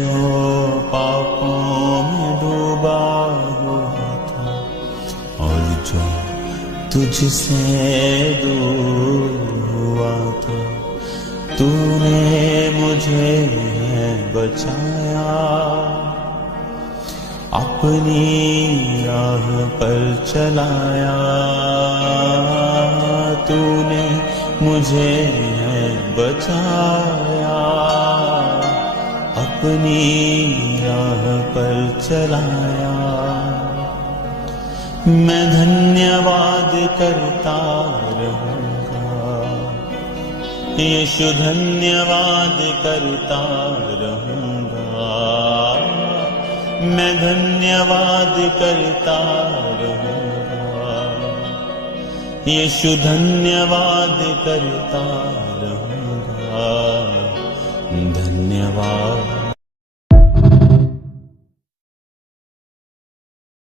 जो पापों में डूबा हुआ था और जो तुझसे दूर हुआ था, तूने मुझे बचाया। अपनी राह पर चलाया, तूने मुझे बचाया। अपनी राह पर चलाया। मैं धन्यवाद करता रहूंगा, यीशु धन्यवाद करता रहूंगा। मैं धन्यवाद करता रहूंगा, यीशु धन्यवाद करता रहूंगा। धन्यवाद।